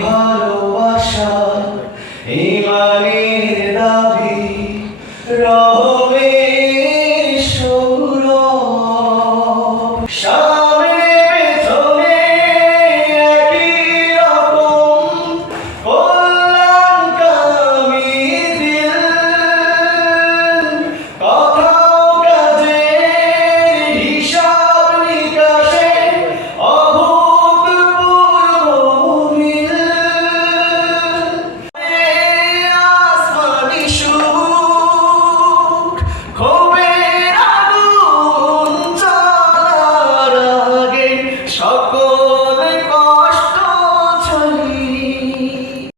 ভালোবাসা ইমানের দাবি রহমে